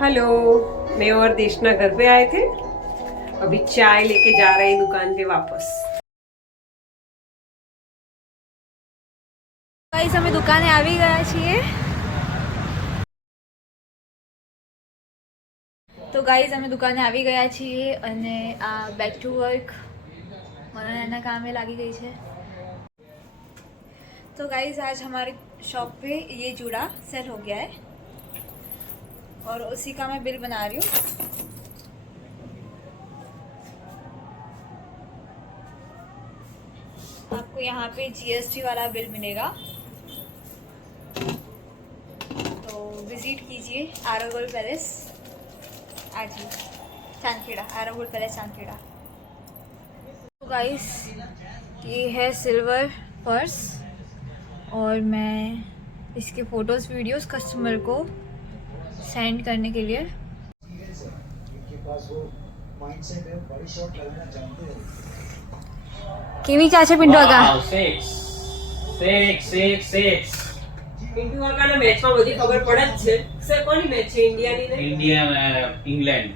Hello. मैं और देशना घर पे आए थे, अभी चाय लेके जा रहे हैं दुकान पे वापस। गाइस અમે દુકાને આવી ગયા છીએ। તો ગાઈસ અમે દુકાને આવી ગયા છીએ અને આ બેક ટू વર્ક મને એના કામે लगी गई है। तो गाइस आज हमारे शॉप पे ये जूड़ा सेल हो गया है और उसी का मैं बिल बना रही हूँ। आपको यहाँ पे जीएसटी वाला बिल मिलेगा, तो विजिट कीजिए आरोगोल पैलेस आज ही, चांदखेड़ा, आरोगोल पैलेस चांदखेड़ा। तो गाइस ये है सिल्वर पर्स और मैं इसके फोटोज़ वीडियोस कस्टमर को सेंड करने के लिए केवी चाचे पिंटू आगा पिंटू आगा ना मैच में बड़ी खबर पड़े छे। सर कोनी मैच है इंडिया ની ને इंडिया में इंग्लैंड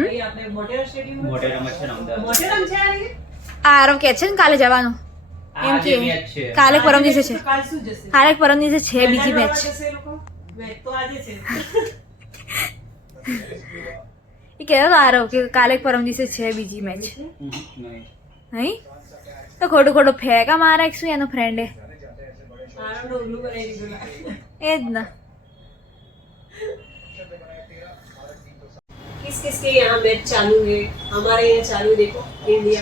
અહીં આપણે મોટેરા સ્ટેડિયમ મોટેરામાં છે ને અમદાવાદ મોટેરામ છે આરવ કે છે ને કાલે જવાનું એમ આજે કે મેચ છે કાલે પરમ દિવસે છે, કાલ શું જશે? કાલે પરમ દિવસે છે બીજી મેચ। મેચ તો આજે છે। એ કહેતો આરવ કે કાલે પરમ દિવસે છે બીજી મેચ નહીં નહીં તો ખોટું ખોટું ફેંકા મારે શું એનો ફ્રેન્ડે આરામનો ઉલ્લુ બનાવી દીધો। એ જ ને। किस किस के यहाँ मैच चालू है? हमारे यहाँ चालू है, देखो इंडिया